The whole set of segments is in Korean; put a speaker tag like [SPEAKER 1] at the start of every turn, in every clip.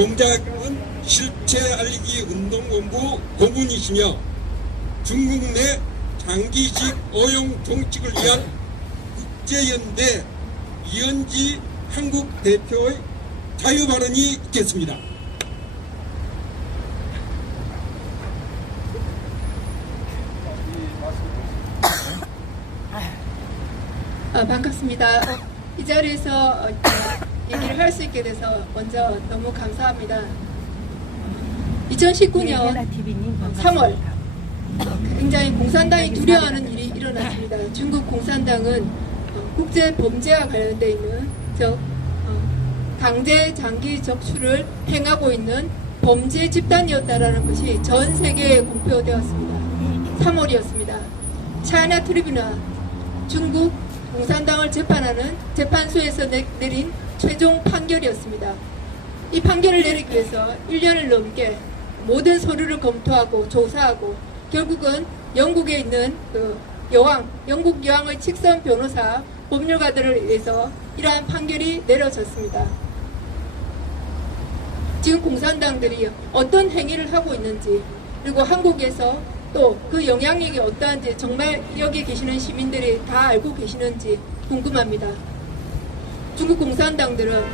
[SPEAKER 1] 공작은 실체 알리기 운동본부 고문이시며 중국 내 장기식 어용 종칙을 위한 국제연대 이현지 한국 대표의 자유 발언이 있겠습니다.
[SPEAKER 2] 아, 반갑습니다. 어, 이 자리에서 어, 얘기를 할 수 있게 돼서 먼저 너무 감사합니다. 2019년 3월 굉장히 공산당이 두려워하는 일이 일어났습니다. 중국 공산당은 어, 국제 범죄와 관련돼 있는 즉 어, 강제 장기 적출을 행하고 있는 범죄 집단이었다라는 것이 전 세계에 공표되었습니다. 3월이었습니다. 차이나 트리뷰나 중국 공산당을 재판하는 재판소에서 내, 내린 최종 판결이었습니다. 이 판결을 내리기 위해서 1년을 넘게 모든 서류를 검토하고 조사하고 결국은 영국에 있는 그 여왕, 영국 여왕의 직선 변호사 법률가들을 의해서 이러한 판결이 내려졌습니다. 지금 공산당들이 어떤 행위를 하고 있는지 그리고 한국에서 또 그 영향력이 어떠한지 정말 여기 계시는 시민들이 다 알고 계시는지 궁금합니다. 중국 공산당들은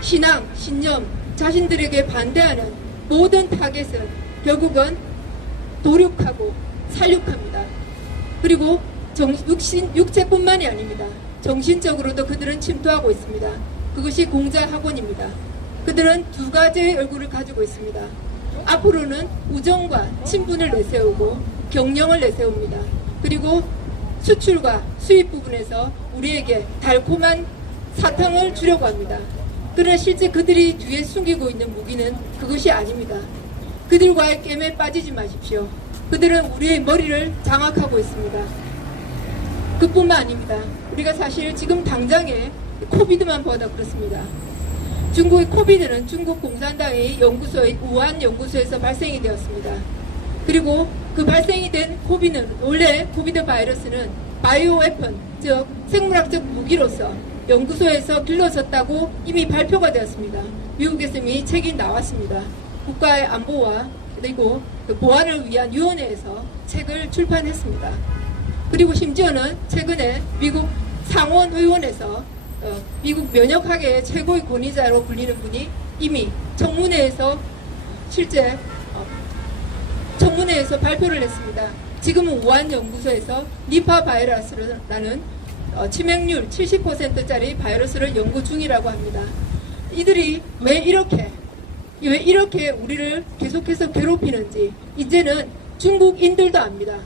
[SPEAKER 2] 신앙, 신념, 자신들에게 반대하는 모든 타겟을 결국은 도륙하고 살육합니다. 그리고 정, 육신, 육체뿐만이 아닙니다. 정신적으로도 그들은 침투하고 있습니다. 그것이 공자 학원입니다. 그들은 두 가지의 얼굴을 가지고 있습니다. 앞으로는 우정과 친분을 내세우고 경영을 내세웁니다. 그리고 수출과 수입 부분에서 우리에게 달콤한 사탕을 주려고 합니다. 그러나 실제 그들이 뒤에 숨기고 있는 무기는 그것이 아닙니다. 그들과의 게임에 빠지지 마십시오. 그들은 우리의 머리를 장악하고 있습니다. 그뿐만 아닙니다. 우리가 사실 지금 당장에 코비드만 보다 그렇습니다. 중국의 코비드는 중국 공산당의 연구소의 우한 연구소에서 발생이 되었습니다. 그리고 그 발생이 된 코비는 원래 코비드 바이러스는 바이오 웨펀 즉 생물학적 무기로서 연구소에서 길러졌다고 이미 발표가 되었습니다. 미국에서 이미 책이 나왔습니다. 국가의 안보와 그리고 그 보안을 위한 위원회에서 책을 출판했습니다. 그리고 심지어는 최근에 미국 상원 의원에서 어, 미국 면역학의 최고의 권위자로 불리는 분이 이미 청문회에서 실제 어, 청문회에서 발표를 했습니다. 지금은 우한 연구소에서 니파 바이러스라는 어, 치명률 70%짜리 바이러스를 연구 중이라고 합니다. 이들이 왜 이렇게 왜 이렇게 우리를 계속해서 괴롭히는지 이제는 중국인들도 압니다.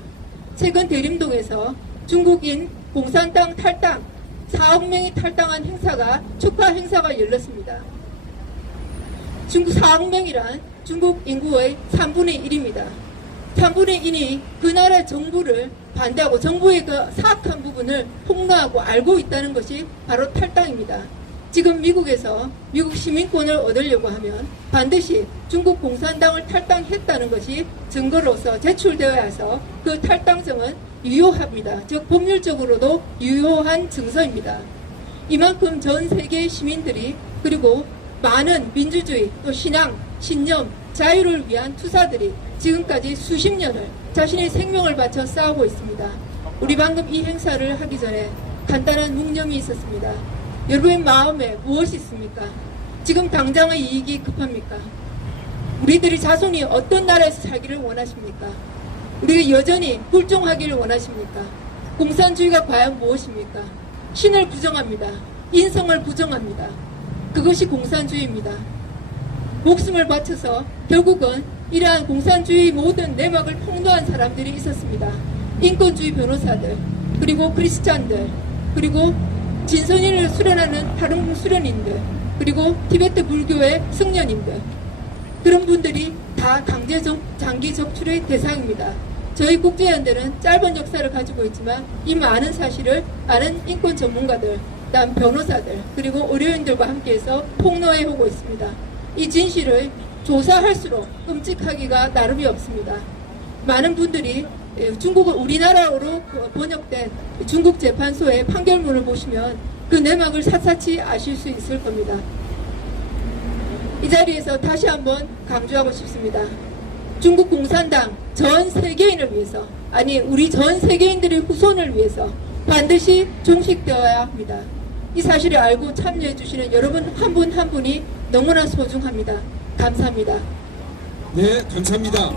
[SPEAKER 2] 최근 대림동에서 중국인 공산당 탈당 4억 명이 탈당한 행사가 축하 행사가 열렸습니다. 중국 4억 명이란 중국 인구의 3분의 1입니다. 3분의 1이 그 나라 정부를 반대하고 정부의 그 사악한 부분을 폭로하고 알고 있다는 것이 바로 탈당입니다. 지금 미국에서 미국 시민권을 얻으려고 하면 반드시 중국 공산당을 탈당했다는 것이 증거로서 제출되어야 해서 그 탈당정은 유효합니다. 즉 법률적으로도 유효한 증서입니다. 이만큼 전 세계 시민들이 그리고 많은 민주주의 또 신앙, 신념, 자유를 위한 투사들이 지금까지 수십 년을 자신의 생명을 바쳐 싸우고 있습니다. 우리 방금 이 행사를 하기 전에 간단한 묵념이 있었습니다. 여러분의 마음에 무엇이 있습니까? 지금 당장의 이익이 급합니까? 우리들이 자손이 어떤 나라에서 살기를 원하십니까? 우리가 여전히 굴종하기를 원하십니까? 공산주의가 과연 무엇입니까? 신을 부정합니다. 인성을 부정합니다. 그것이 공산주의입니다. 목숨을 바쳐서 결국은 이러한 공산주의 모든 내막을 폭로한 사람들이 있었습니다. 인권주의 변호사들, 그리고 크리스찬들, 그리고 진선인을 수련하는 다른 수련인들, 그리고 티베트 불교의 승려님들, 그런 분들이 다 강제 적, 장기 적출의 대상입니다. 저희 국제연대는 짧은 역사를 가지고 있지만 이 많은 사실을 많은 인권 전문가들, 다음 변호사들, 그리고 의료인들과 함께해서 폭로해 오고 있습니다. 이 진실을 조사할수록 끔찍하기가 나름이 없습니다. 많은 분들이 예, 중국을 우리나라로 번역된 중국 재판소의 판결문을 보시면 그 내막을 샅샅이 아실 수 있을 겁니다. 이 자리에서 다시 한번 강조하고 싶습니다. 중국 공산당 전 세계인을 위해서 아니 우리 전 세계인들의 후손을 위해서 반드시 종식되어야 합니다. 이 사실을 알고 참여해 주시는 여러분 한 분한 한 분이 너무나 소중합니다. 감사합니다.
[SPEAKER 1] 네, 감사합니다.